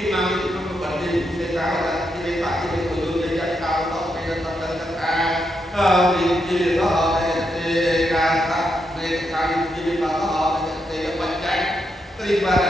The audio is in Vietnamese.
khi mà mình không có vấn đề về cao là thì về phải thì về của đường về cao đó về tập tập tập a vì vì đó về ra về cái gì mà đó về bật chạy